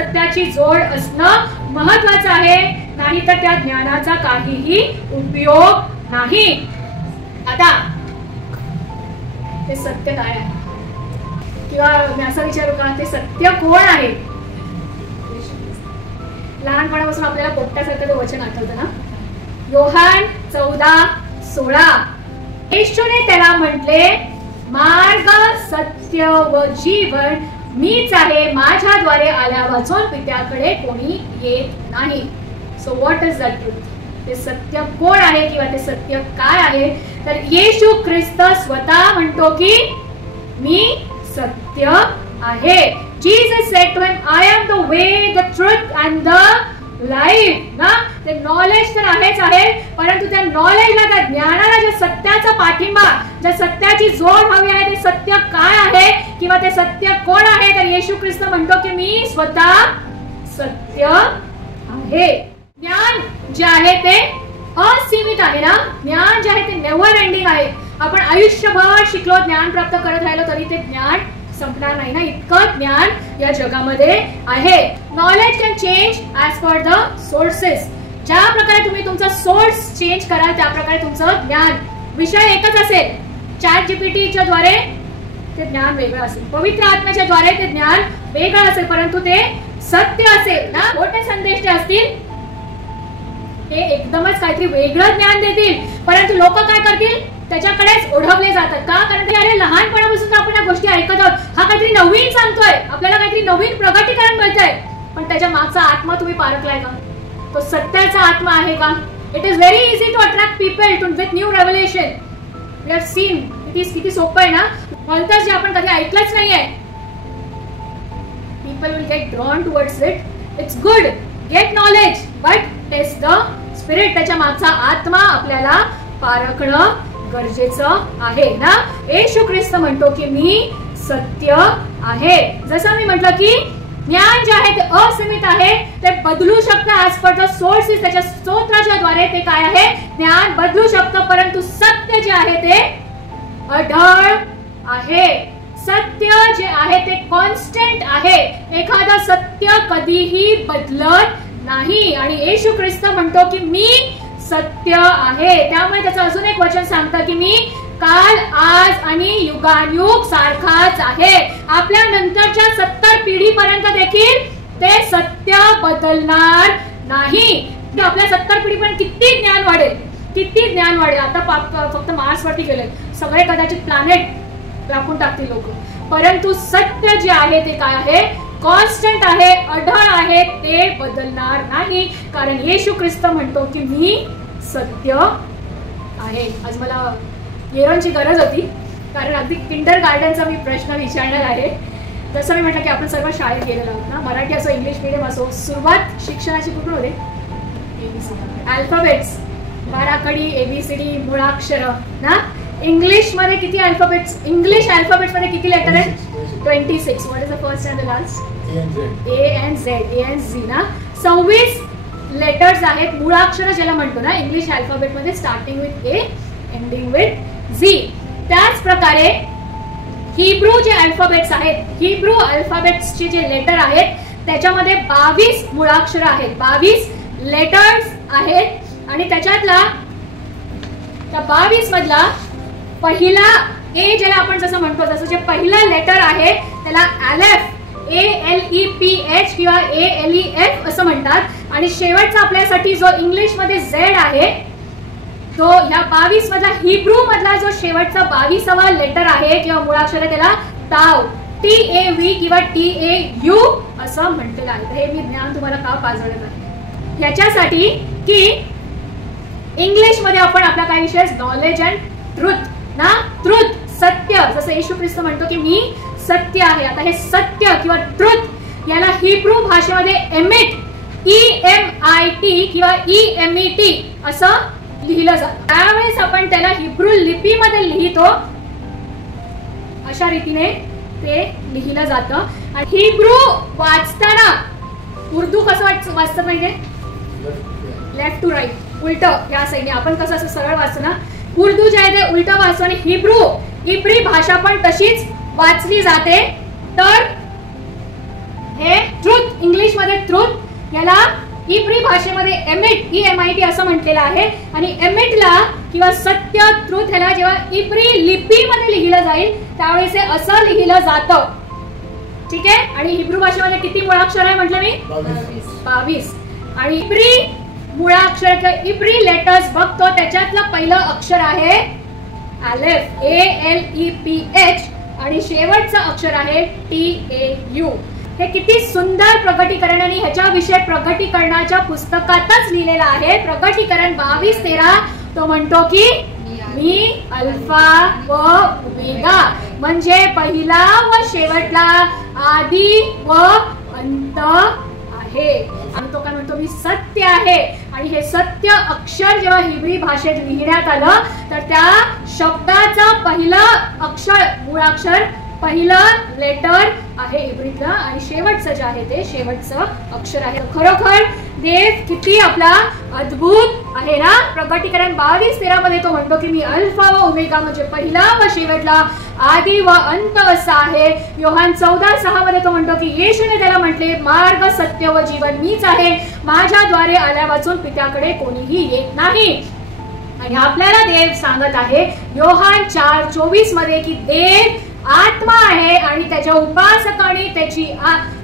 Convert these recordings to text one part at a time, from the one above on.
सत्याची जोड असणं महत्वाचं आहे, नाही तर त्या ज्ञानाचा काहीही उपयोग नाही. आता ते सत्य काय आहे, किंवा मी असं विचारू का, ते सत्य कोण आहे? लहानपणापासून आपल्याला पोपटासारखं ते वचन आठवतं ना, योहान 14:16. येशूने त्याला म्हटले, मार्ग सत्य व जीवन मीच आहे, माझ्याद्वारे आल्या वाचून पित्याकडे कोणी येत नाही. So what is that truth? ते सत्य कोण आहे किंवा ते सत्य काय आहे? तर येशू ख्रिस्त स्वतः म्हणतो की मी सत्य आहे. Jesus said to him, I am the way, the truth and the life. ना, ते नॉलेज तर आहेच आहे, परंतु त्या नॉलेजला, त्या ज्ञानाला, ज्या सत्याचा पाठिंबा, ज्या सत्याची जोड हवी आहे, ते सत्य काय आहे किंवा ते सत्य कोण आहे? तर येशू ख्रिस्त म्हणतो की मी स्वतः सत्य आहे. ज्ञान जे आहे ते असीमित आहे ना, ज्ञान जे आहे ते नेव्हर एंडिंग आहे. आपण आयुष्यभर शिकलो, ज्ञान प्राप्त करत राहिलो तरी ते ज्ञान संपणार नाही ना, इतकं ज्ञान या जगामध्ये आहे. Knowledge can change as per the sources. ज्या प्रकारे तुम्ही तुमचा सोर्स चेंज कराल त्या प्रकारे तुमचं ज्ञान, विषय एकच असेल, ChatGPTच्या द्वारे ते ज्ञान वेगळं असेल, पवित्र आत्म्याच्या द्वारे ते ज्ञान वेगळं असेल, परंतु ते सत्य असेल ना. मोठे संदेश जे असतील ते एकदमच काहीतरी वेगळं ज्ञान देतील, परंतु लोक काय करतील, त्याच्याकडेच ओढवले जातात. का? कारण की अरे लहानपणापासून आपण या गोष्टी ऐकत आहोत, हा काहीतरी नवीन सांगतोय, आपल्याला काहीतरी नवीन प्रगतीकरण मिळतंय, पण त्याच्या मागचा आत्मा तुम्ही पारखलाय का? तो सत्याचा आत्मा आहे का? It is very easy to attract people to with new revelation. We have seen किती सोपं आहे ना. भलतंच जे आपण कधी ऐकलंच नाहीये, people will get drawn towards it. It's good, get knowledge, but test the spirit. त्याच्या मागचा आत्मा आपल्याला पारखणं गरजेचं आहे ना. येशू ख्रिस्त म्हणतो की मी सत्य आहे. जसं मी म्हटलं की ज्ञान जे आहे ते असीमित आहे, ते बदलू शकतं ॲज पर द सोर्सेस. त्याच्या स्तोत्राच्या द्वारे ते काय आहे, ज्ञान बदलू शकतं, परंतु सत्य जे आहे ते अढळ आहे. सत्य जे आहे ते कॉन्स्टंट आहे. एखादं सत्य कधीही बदलत नाही. आणि येशू ख्रिस्त म्हणतो की मी सत्य आहे. त्यामुळे त्याचं अजून एक वचन सांगतं की मी काल, आज आणि युगानुयुग सारखाच आहे. आपल्या नंतरच्या 70 पिढीपर्यंत देखील ते सत्य बदलणार नाही. आपल्या 70 पिढीपर्यंत किती ज्ञान वाढेल, किती ज्ञान वाढेल. आता फक्त मार्सवरती गेले, सगळे कदाचित प्लॅनेट व्यापून टाकतील लोक, परंतु सत्य जे आहे ते काय आहे, कॉन्स्टंट आहे, अढळ आहे, ते बदलणार नाही. कारण येशू ख्रिस्त म्हणतो की मी सत्य आहे. आज मला येरणची गरज होती, कारण अगदी किंडर गार्डनचा मी प्रश्न विचारणार आहे. जसं मी म्हटलं की आपण सर्व शाळेत गेलेलो आहोत ना, मराठी असो इंग्लिश मीडियम असो. सुरुवात शिक्षणाची कुठून होते? अल्फाबेट्स, बाराखडी, ABCD, मुळाक्षर ना. इंग्लिश मध्ये किती अल्फाबेट्स? इंग्लिश अल्फाबेट्स मध्ये किती लेटर आहेत? 26. What is the first and the last? A and Z ना. 26 लेटर्स आहेत, मुळाक्षर ज्याला म्हणतो ना इंग्लिश अल्फाबेट मध्ये, starting with A ending with Z. त्याच प्रकारे हिब्रू जे अल्फाबेट्स आहेत, हिब्रू अल्फाबेट्सचे जे लेटर आहेत त्याच्यामध्ये 22 मुळाक्षर आहेत, 22 लेटर्स आहेत. आणि त्याच्यातला त्या 22 मधला पहिला ए ज्याला आपण जसं म्हणतो, जसं जे पहिलं लेटर आहे त्याला अलेफ, ALEPH किंवा ALEF असं म्हणतात. आणि शेवटचा आपल्यासाठी जो इंग्लिश मध्ये Z आहे, तो ह्या 22 मधला हिब्रू मधला जो शेवटचा 22वा लेटर आहे किंवा मुळाक्षर आहे त्याला ताव, TAV किंवा TAU असं म्हटलेलं आहे. हे मी ज्ञान तुम्हाला का पाजळत आहे याच्यासाठी की इंग्लिश मध्ये आपण आपला काय विषय, नॉलेज अँड ट्रुथ ना. ट्रुथ, सत्य. जसं येशू ख्रिस्त म्हणतो की मी सत्य आहे. आता हे सत्य किंवा ट्रुथ याला हिब्रू भाषेमध्ये एमिट, EMIT किंवा EMET असं लिहिलं जातं. त्यावेळेस आपण त्याला हिब्रू लिपीमध्ये लिहितो, अशा रीतीने ते लिहिलं जातं. आणि हिब्रू वाचताना उर्दू कसं वाचतं माहितीये, लेफ्ट टू राईट, उलट या साईडने. आपण कसं असं सरळ वाचतो ना, उर्दू जे आहे ते उलट वाचतो. आणि इब्री भाषा पण तशीच वाचली जाते. तर हे ट्रुथ इंग्लिश ट्रुथ याला इब्री भाषेमध्ये एमिट EMIT असं म्हटलेलं आहे. आणि एमिटला किंवा सत्य ट्रुथ ह्याला जेव्हा इब्री लिपीमध्ये लिहिलं जाईल त्यावेळेस हे असं लिहिलं जातं. ठीक आहे. आणि हिब्रू भाषेमध्ये किती मुळाक्षर आहे म्हटलं मी? 22. आणि इब्री मुळाक्षर किंवा इब्री लेटर्स बघतो त्याच्यातलं पहिलं अक्षर आहे अलेफ ALEPH आणि शेवटचं अक्षर आहे TAU. हे किती सुंदर प्रगटीकरण आणि ह्याच्याविषयी प्रगटीकरणाच्या पुस्तकातच लिहिलेलं आहे. प्रगटीकरण 22:13 तो म्हणतो की मी अल्फा व ओमेगा म्हणजे पहिला व शेवटला आदी व अंत आहे. आणि तो काय म्हणतो मी सत्य आहे. आणि हे सत्य अक्षर जेव्हा हिब्री भाषेत लिहिण्यात आलं तर त्या शब्दाचा पहिलं अक्षर मुळाक्षर पहिलं लेटर आहे इब्रीतलं आणि शेवटचं जे आहे ते शेवटचं अक्षर आहे. खरोखर देव किती आपला अद्भुत आहे ना. प्रगटीकरण 22:13 मध्ये तो म्हणतो की मी अल्फा व ओमेगा म्हणजे पहिला व शेवटला आदी व अंत असा आहे. योहान 14:6 मध्ये तो म्हणतो की येशूने त्याला म्हटले मार्ग सत्य व जीवन मीच आहे. माझ्याद्वारे आल्या वाचून पित्याकडे कोणीही येत नाही. आणि आपल्याला देव सांगत आहे योहान 4:24 मध्ये की देव आत्मा आहे आणि त्याच्या उपासकांनी त्याची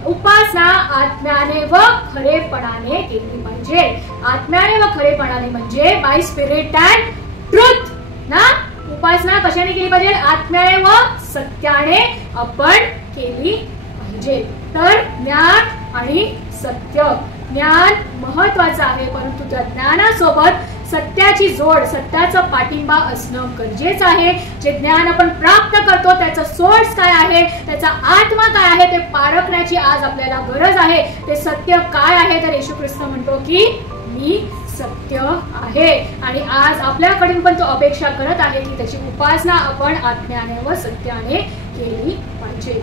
उपासना आत्म्याने व खरेपणाने केली पाहिजे. आत्म्याने व खरेपणाने म्हणजे बाय स्पिरिट अँड ट्रुथ ना. उपासना कशाने केली पाहिजे? आत्म्याने व सत्याने आपण केली पाहिजे. तर ज्ञान आणि सत्य, ज्ञान महत्वाचं आहे परंतु त्या ज्ञानासोबत सत्याची जोड, सत्याचा पाठिंबा असणं गरजेचं आहे. जे ज्ञान आपण प्राप्त करतो त्याचा सोर्स काय आहे, त्याचा आत्मा काय आहे ते पारखण्याची आज आपल्याला गरज आहे. ते सत्य काय आहे तर येशू ख्रिस्त म्हणतो की मी सत्य आहे. आणि आज आपल्याकडून पण तो अपेक्षा करत आहे की त्याची उपासना आपण आत्म्याने व सत्याने केली पाहिजे.